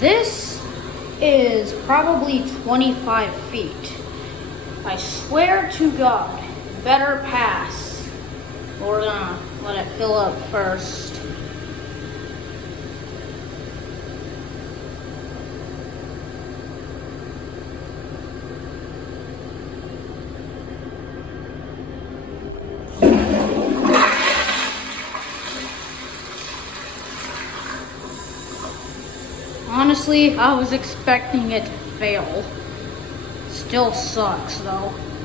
This is probably 25 feet. I swear to God, better pass. We're gonna let it fill up first. Honestly, I was expecting it to fail. Still sucks though.